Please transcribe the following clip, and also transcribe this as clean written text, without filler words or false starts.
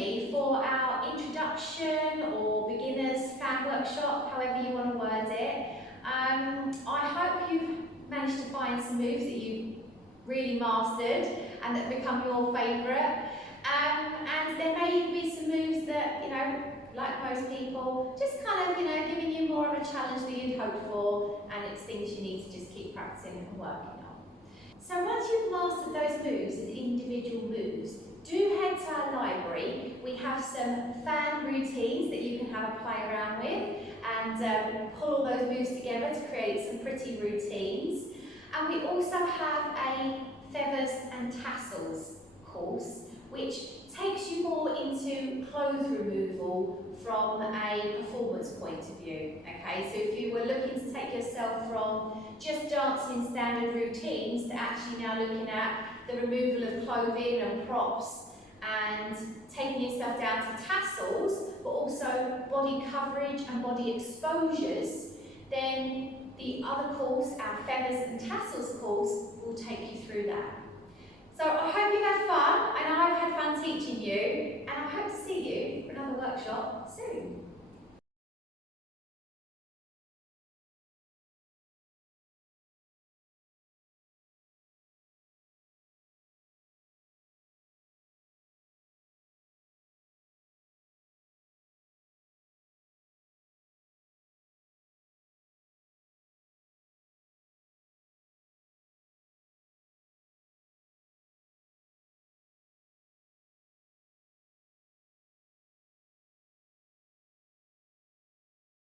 me for our introduction or beginners fan workshop, however you want to word it. I hope you've managed to find some moves that you've really mastered and that become your favourite. And there may be some moves that, like most people, just kind of, giving you more of a challenge than you'd hoped for, and it's things you need to just keep practicing and working on. So once you've mastered those moves as individual moves, do head to our library. We have some fan routines that you can have a play around with and pull all those moves together to create some pretty routines. And we also have a feathers and tassels course, which takes you more into clothes removal from a performance point of view. Okay, so if you were looking to take yourself from just dancing standard routines to actually now looking at the removal of clothing and props and taking yourself down to tassels, but also body coverage and body exposures, then the other course, our feathers and tassels course, will take you through that. So I hope you've had fun. I know I've had fun teaching you, and I hope to see you for another workshop soon.